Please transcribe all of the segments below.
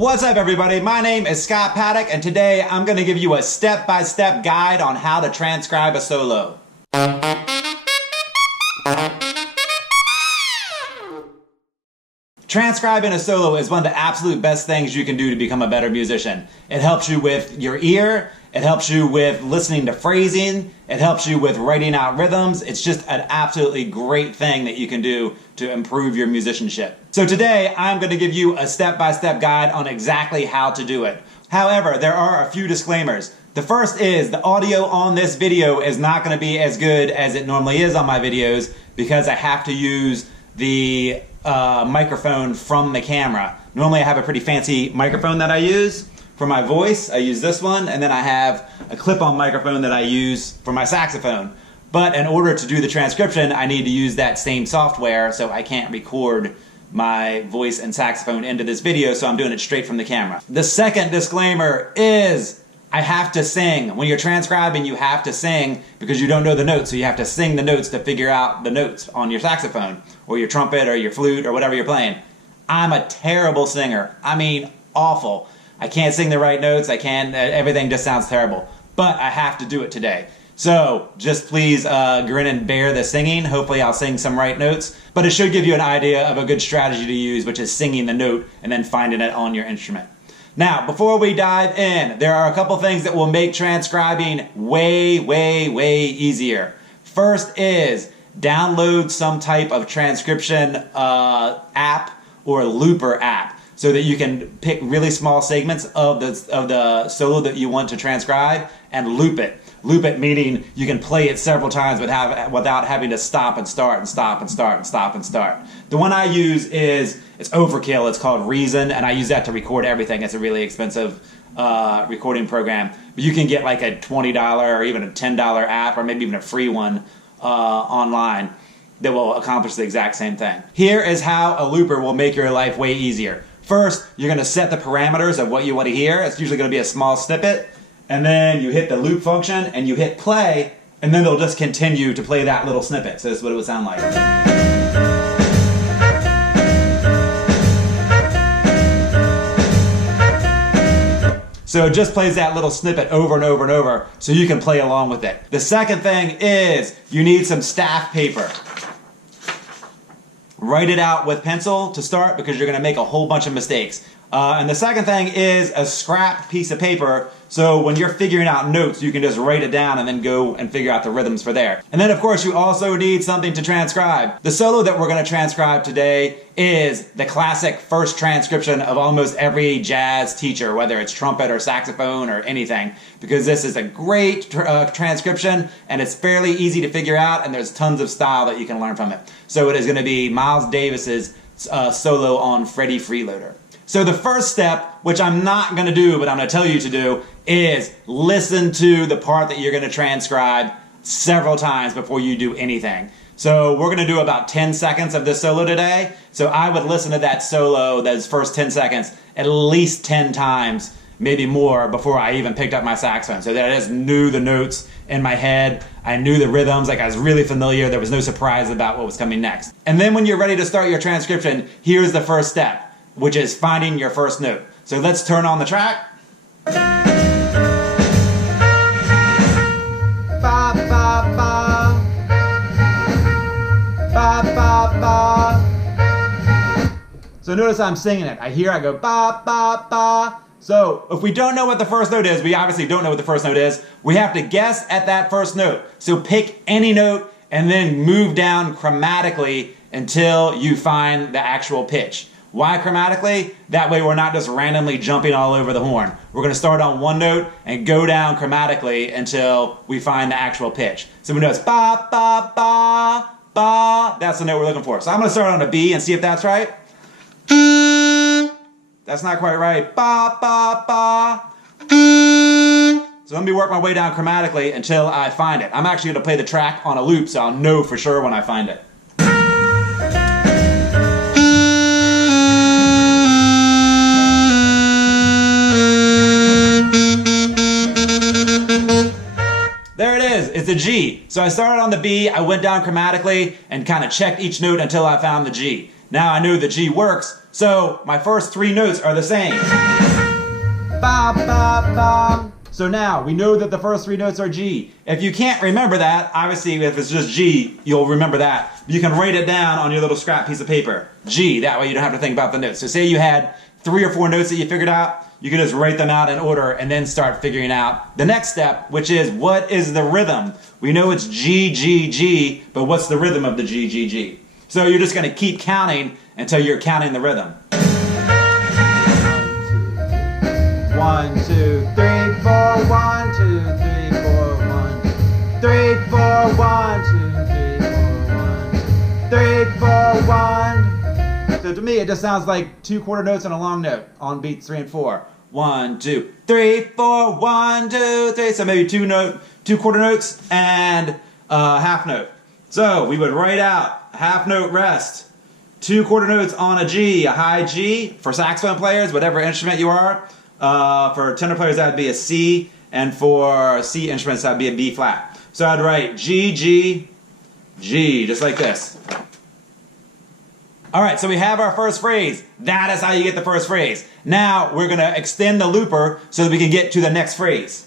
What's up everybody, my name is Scott Paddock and today I'm going to give you a step-by-step guide on how to transcribe a solo. Transcribing a solo is one of the absolute best things you can do to become a better musician. It helps you with your ear, it helps you with listening to phrasing, it helps you with writing out rhythms. It's just an absolutely great thing that you can do to improve your musicianship. So today I'm going to give you a step-by-step guide on exactly how to do it. However, there are a few disclaimers. The first is the audio on this video is not going to be as good as it normally is on my videos because I have to use the microphone from the camera. Normally I have a pretty fancy microphone that I use for my voice. I use this one, and then I have a clip-on microphone that I use for my saxophone. But in order to do the transcription, I need to use that same software, so I can't record my voice and saxophone into this video, so I'm doing it straight from the camera. The second disclaimer is I have to sing. When you're transcribing, you have to sing because you don't know the notes, so you have to sing the notes to figure out the notes on your saxophone or your trumpet or your flute or whatever you're playing. I'm a terrible singer. I mean, awful. I can't sing the right notes. I can't, everything just sounds terrible. But I have to do it today. So just please grin and bear the singing. Hopefully I'll sing some right notes. But it should give you an idea of a good strategy to use, which is singing the note and then finding it on your instrument. Now, before we dive in, there are a couple things that will make transcribing way easier. First is download some type of transcription app or looper app so that you can pick really small segments of the solo that you want to transcribe and loop it. Loop it meaning you can play it several times without having to stop and start and stop and start and stop and start. The one I use it's overkill. It's called Reason, and I use that to record everything. It's a really expensive recording program. But you can get like a $20 or even a $10 app or maybe even a free one online that will accomplish the exact same thing. Here is how a looper will make your life way easier. First, you're going to set the parameters of what you want to hear. It's usually going to be a small snippet. And then you hit the loop function and you hit play, and then they'll just continue to play that little snippet. So this is what it would sound like. So it just plays that little snippet over and over and over so you can play along with it. The second thing is you need some staff paper. Write it out with pencil to start because you're going to make a whole bunch of mistakes. And the second thing is a scrap piece of paper, so when you're figuring out notes, you can just write it down and then go and figure out the rhythms for there. And then of course you also need something to transcribe. The solo that we're going to transcribe today is the classic first transcription of almost every jazz teacher, whether it's trumpet or saxophone or anything, because this is a great transcription and it's fairly easy to figure out and there's tons of style that you can learn from it. So it is going to be Miles Davis's solo on Freddie Freeloader. So the first step, which I'm not going to do, but I'm going to tell you to do, is listen to the part that you're going to transcribe several times before you do anything. So we're going to do about 10 seconds of this solo today. So I would listen to that solo, those first 10 seconds, at least 10 times, maybe more, before I even picked up my saxophone. So that I just knew the notes in my head. I knew the rhythms, like I was really familiar. There was no surprise about what was coming next. And then when you're ready to start your transcription, here's the first step, which is finding your first note. So let's turn on the track. Ba, ba, ba. Ba, ba, ba. So notice I'm singing it. I go ba, ba, ba. So if we don't know what the first note is, we obviously don't know what the first note is, we have to guess at that first note. So pick any note and then move down chromatically until you find the actual pitch. Why chromatically? That way we're not just randomly jumping all over the horn. We're going to start on one note and go down chromatically until we find the actual pitch. So we know it's ba, ba, ba, ba. That's the note we're looking for. So I'm going to start on a B and see if that's right. That's not quite right. Ba, ba, ba. So let me work my way down chromatically until I find it. I'm actually going to play the track on a loop so I'll know for sure when I find it. There it is, it's a G. So I started on the B, I went down chromatically and kind of checked each note until I found the G. Now I know the G works, So my first three notes are the same. Ba, ba, ba. So now we know that the first three notes are G. If you can't remember that, obviously if it's just G, you'll remember that. You can write it down on your little scrap piece of paper. G, that way you don't have to think about the notes. So say you had 3 or 4 notes that you figured out, you can just write them out in order and then start figuring out the next step, which is what is the rhythm? We know it's G, G, G, but what's the rhythm of the G, G, G? So you're just gonna keep counting until you're counting the rhythm. 1, 2, 3, 4, 1, 2, 3, 4, 1, 3, 4, 1, 2, 3, 4, 1, 3, 4, 1. So to me, it just sounds like 2 quarter notes and a long note on beats 3 and 4. 1, 2, 3, 4, 1, 2, 3. So maybe 2 quarter notes and a half note. So we would write out a half note rest, 2 quarter notes on a G, a high G for saxophone players, whatever instrument you are. For tenor players, that would be a C, and for C instruments, that would be a B flat. So I'd write G, G, G, just like this. All right, so we have our first phrase. That is how you get the first phrase. Now we're gonna extend the looper so that we can get to the next phrase.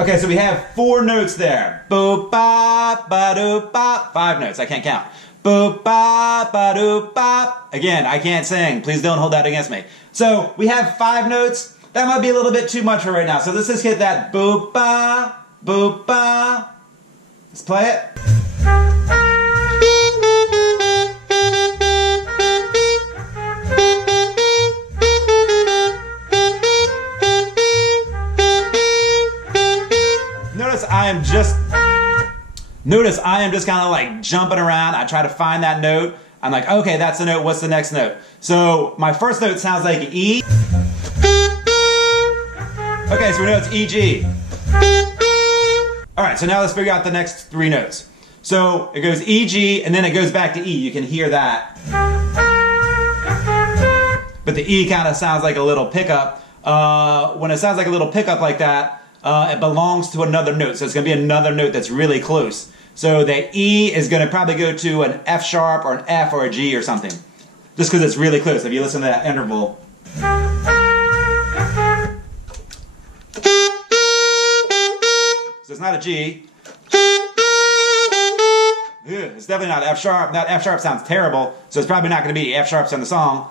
Okay, so we have 4 notes there. Boop, ba, ba, doop, ba. 5 notes, I can't count. Boop, ba, ba, doop, ba. Again, I can't sing. Please don't hold that against me. So we have 5 notes. That might be a little bit too much for right now. So let's just hit that boop, ba, boop, ba. Let's play it. Notice I am just kind of like jumping around. I try to find that note. I'm like, okay, that's the note. What's the next note? So my first note sounds like E. Okay, so we know it's E, G. All right, so now let's figure out the next 3 notes. So it goes E, G, and then it goes back to E. You can hear that. But the E kind of sounds like a little pickup. When it sounds like a little pickup like that, it belongs to another note. So it's going to be another note that's really close. So the E is going to probably go to an F sharp or an F or a G or something. Just because it's really close. If you listen to that interval. So it's not a G. It's definitely not F sharp. That F sharp sounds terrible. So it's probably not going to be F sharps on the song.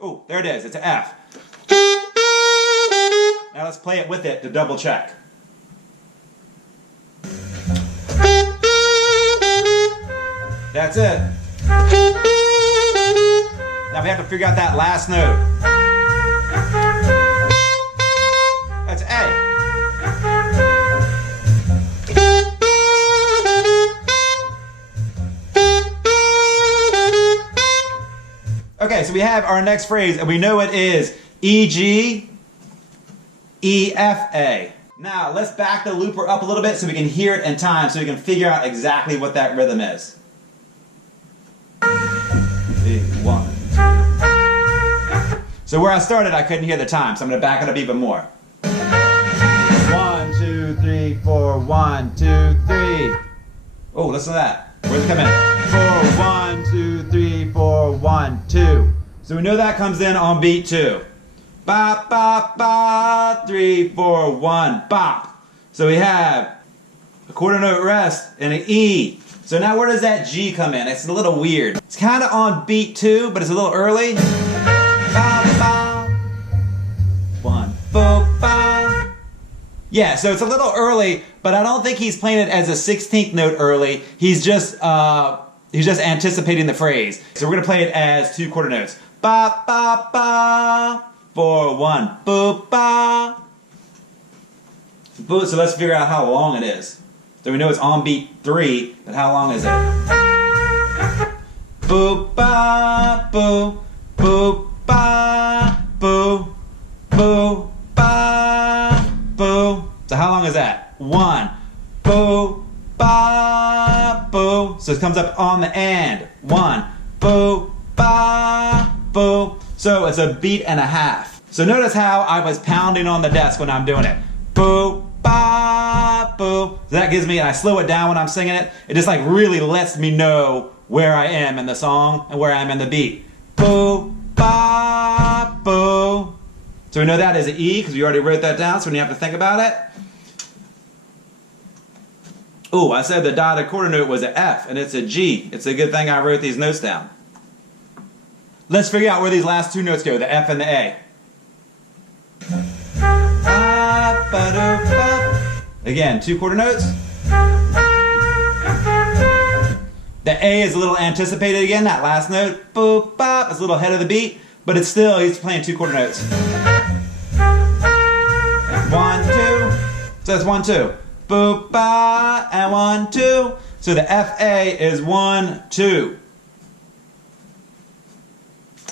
Oh, there it is. It's an F. Now let's play it with it to double check. That's it. Now we have to figure out that last note. That's A. Okay, so we have our next phrase, and we know it is E, G, E, F, A. Now, let's back the looper up a little bit so we can hear it in time, so we can figure out exactly what that rhythm is. 1, 2. So where I started, I couldn't hear the time, so I'm going to back it up even more. 1, 2, 3, 4, 1, 2, 3. Oh, listen to that. Where's it come in? 4, 1, 2, 3, 4, 1, 2. So we know that comes in on beat 2. Bop, bop, bop, 3, 4, 1, bop. So we have a quarter note rest and an E. So now where does that G come in? It's a little weird. It's kind of on beat 2, but it's a little early. Bop, bop. 1, 4, 5. Yeah, so it's a little early, but I don't think he's playing it as a 16th note early. He's just anticipating the phrase. So we're gonna play it as 2 quarter notes. Bop, bop, bop. 4, 1, boop, ba. Boop. So let's figure out how long it is. So we know it's on beat 3, but how long is it? Boop, ba, boop, boop, ba, boop, boop, ba, boop. So how long is that? 1, boop, ba, boop. So it comes up on the end. 1, boop, ba, boop. So it's a beat and a half. So notice how I was pounding on the desk when I'm doing it. Boo, ba, boo. So that gives me, and I slow it down when I'm singing it. It just like really lets me know where I am in the song and where I am in the beat. Boo, ba, boo. So we know that is an E because we already wrote that down, so we don't have to think about it. Oh, I said the dotted quarter note was an F and it's a G. It's a good thing I wrote these notes down. Let's figure out where these last two notes go, the F and the A. Again, two quarter notes. The A is a little anticipated again, that last note. Boop, bop, it's a little ahead of the beat, but it's still, he's playing two quarter notes. One, two. So that's 1, 2. Boop, ba, and 1, 2. So the FA is 1, 2.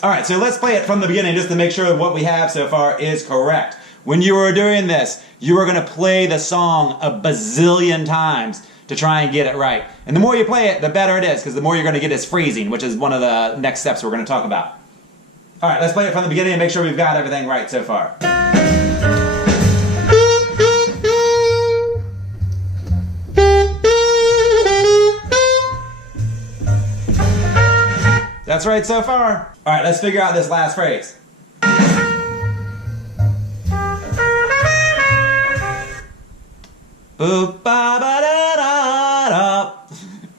Alright, so let's play it from the beginning just to make sure what we have so far is correct. When you are doing this, you are going to play the song a bazillion times to try and get it right. And the more you play it, the better it is, because the more you're going to get is phrasing, which is one of the next steps we're going to talk about. Alright, let's play it from the beginning and make sure we've got everything right so far. That's right so far. Alright, let's figure out this last phrase. Boop, ba, ba, da, da, da.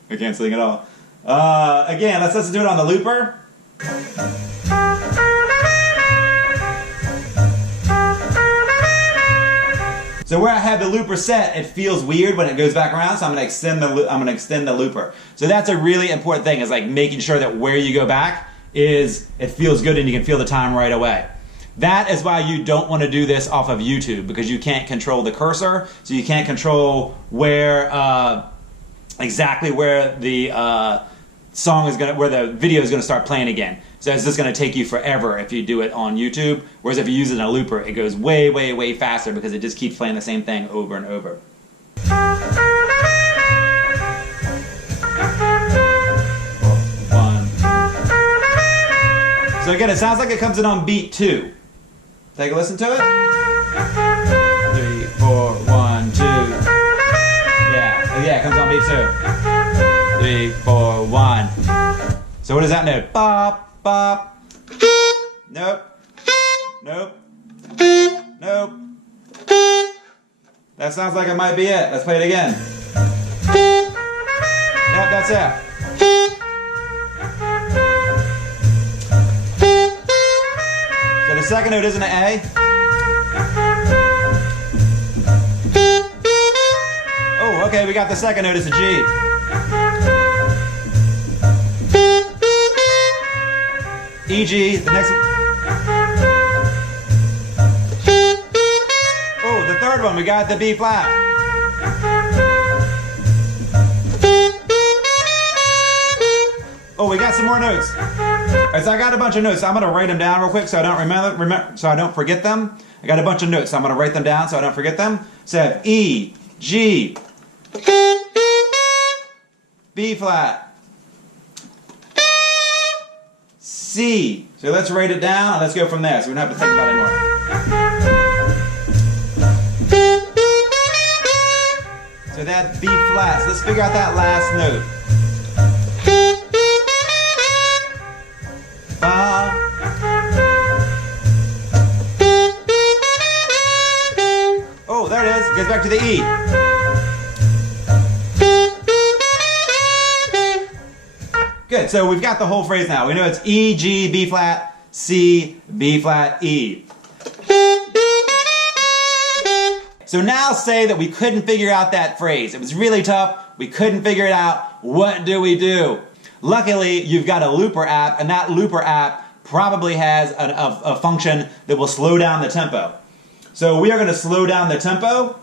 I can't sing at all. Again, let's do it on the looper. So where I have the looper set, it feels weird when it goes back around, so I'm going to extend the looper. So that's a really important thing, is like making sure that where you go back is it feels good and you can feel the time right away. That is why you don't want to do this off of YouTube, because you can't control the cursor, so you can't control where exactly where the song is where the video is going to start playing again. So it's just going to take you forever if you do it on YouTube. Whereas if you use it in a looper, it goes way, way, way faster because it just keeps playing the same thing over and over. One. So again, it sounds like it comes in on beat 2. Take a listen to it. 3, 4, 1, 2. Yeah, it comes on beat 2. 3, 4, 1. So what is that note? Bop. Bop. Nope. Nope. Nope. That sounds like it might be it. Let's play it again. Yep, that's it. So the second note isn't an A. Oh, okay, we got the second note. It's a G. E-G, the next one. Oh, the third one, we got the B flat. Oh, we got some more notes. Alright, so I got a bunch of notes. I'm going to write them down real quick so I don't so I don't forget them. I got a bunch of notes, so I'm going to write them down so I don't forget them. So I have E, G, B flat, C. So let's write it down and let's go from there so we don't have to think about it anymore. So that B flat. So let's figure out that last note. Ba. Oh, there it is. It goes back to the E. Good, so we've got the whole phrase now. We know it's E, G, B flat, C, B flat, E. So now say that we couldn't figure out that phrase. It was really tough. We couldn't figure it out. What do we do? Luckily, you've got a looper app, and that looper app probably has a function that will slow down the tempo. So we are going to slow down the tempo,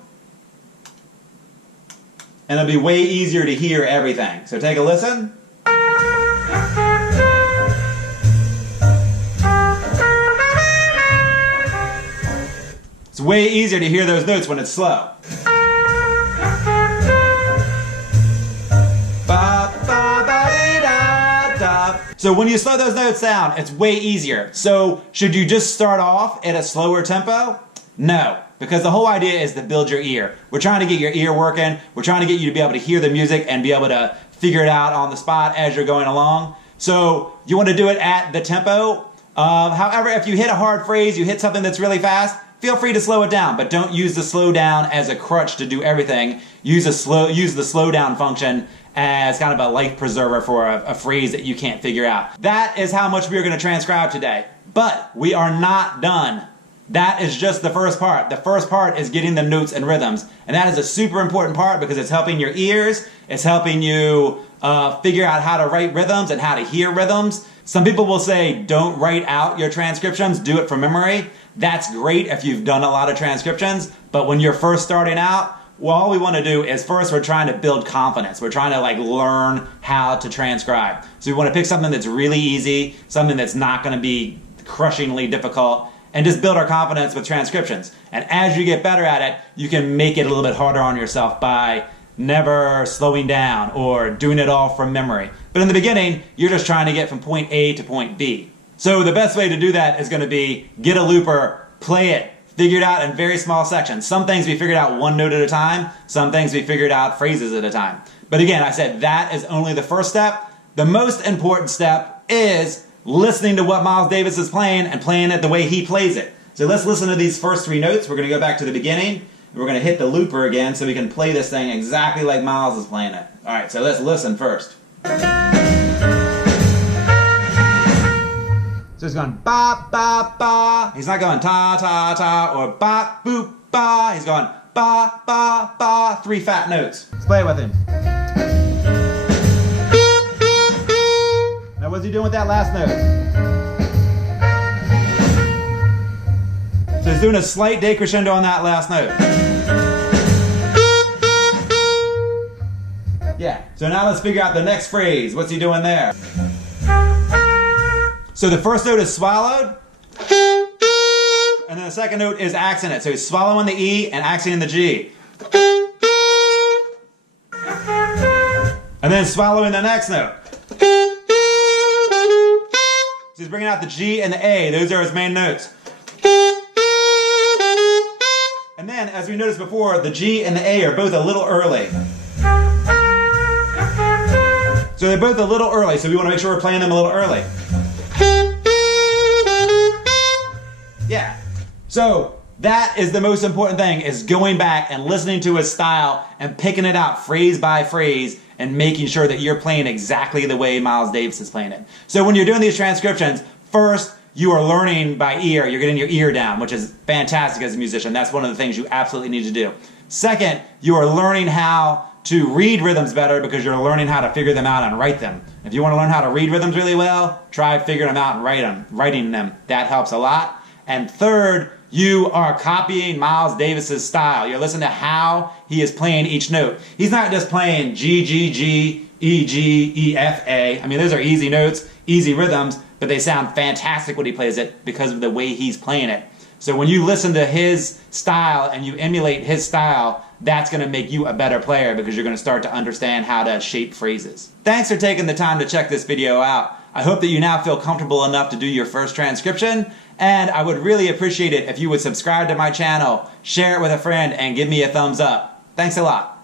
and it'll be way easier to hear everything. So take a listen. It's way easier to hear those notes when it's slow. Ba, ba, ba, dee, da, da. So when you slow those notes down, it's way easier. So should you just start off at a slower tempo? No, because the whole idea is to build your ear. We're trying to get your ear working. We're trying to get you to be able to hear the music and be able to figure it out on the spot as you're going along. So you want to do it at the tempo. However, if you hit a hard phrase, you hit something that's really fast, feel free to slow it down, but don't use the slow down as a crutch to do everything. Use the slow down function as kind of a life preserver for a phrase that you can't figure out. That is how much we are going to transcribe today. But we are not done. That is just the first part. The first part is getting the notes and rhythms. And that is a super important part because it's helping your ears. It's helping you figure out how to write rhythms and how to hear rhythms. Some people will say, don't write out your transcriptions, do it from memory. That's great if you've done a lot of transcriptions. But when you're first starting out, well, all we want to do is first we're trying to build confidence. We're trying to learn how to transcribe. So we want to pick something that's really easy, something that's not going to be crushingly difficult, and just build our confidence with transcriptions. And as you get better at it, you can make it a little bit harder on yourself by never slowing down or doing it all from memory. But in the beginning, you're just trying to get from point A to point B. So the best way to do that is going to be get a looper, play it, figure it out in very small sections. Some things we figured out one note at a time, some things we figured out phrases at a time. But again, I said that is only the first step. The most important step is listening to what Miles Davis is playing and playing it the way he plays it. So let's listen to these first three notes. We're going to go back to the beginning. We're going to hit the looper again so we can play this thing exactly like Miles is playing it. All right, so let's listen first. So he's going ba, ba, ba. He's not going ta, ta, ta, or ba, boop, ba. He's going ba, ba, ba. Three fat notes. Let's play it with him. Now what's he doing with that last note? So he's doing a slight decrescendo on that last note. Yeah, so now let's figure out the next phrase. What's he doing there? So the first note is swallowed, and then the second note is accented. So he's swallowing the E and accenting the G. And then swallowing the next note. So he's bringing out the G and the A. Those are his main notes. And then, as we noticed before, the G and the A are both a little early. So they're both a little early, so we want to make sure we're playing them a little early. Yeah. So that is the most important thing, is going back and listening to his style and picking it out phrase by phrase and making sure that you're playing exactly the way Miles Davis is playing it. So when you're doing these transcriptions, first, you are learning by ear. You're getting your ear down, which is fantastic as a musician. That's one of the things you absolutely need to do. Second, you are learning how to read rhythms better because you're learning how to figure them out and write them. If you want to learn how to read rhythms really well, try figuring them out and writing them. That helps a lot. And third, you are copying Miles Davis's style. You're listening to how he is playing each note. He's not just playing G, G, G, E, G, E, F, A. I mean, those are easy notes, easy rhythms, but they sound fantastic when he plays it because of the way he's playing it. So when you listen to his style and you emulate his style, that's going to make you a better player because you're going to start to understand how to shape phrases. Thanks for taking the time to check this video out. I hope that you now feel comfortable enough to do your first transcription, and I would really appreciate it if you would subscribe to my channel, share it with a friend, and give me a thumbs up. Thanks a lot.